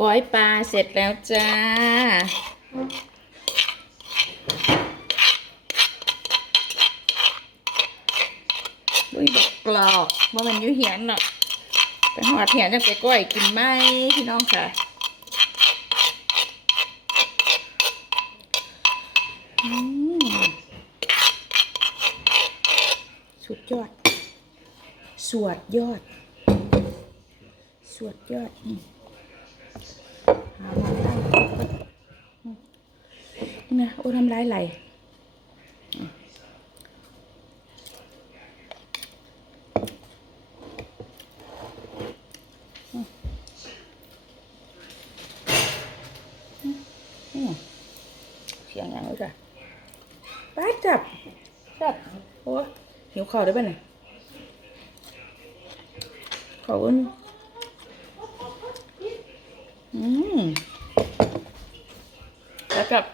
ก้อยปลาเสร็จแล้วจ้า บุยบอกกรอกว่ามันยุ่เหียนเนาะไปหอดเหียนจังไปก้อยกินไหมพี่น้องค่ะสุดยอด สวดยอด สวดยอดอื นี่นะโอ้ทำร้ายไหลเสียงย่างนี้จ้ะป้าจับจับโอ้หิวข้าวได้ป่ะเนี่ยขอบคุณ อืมแล้วกับ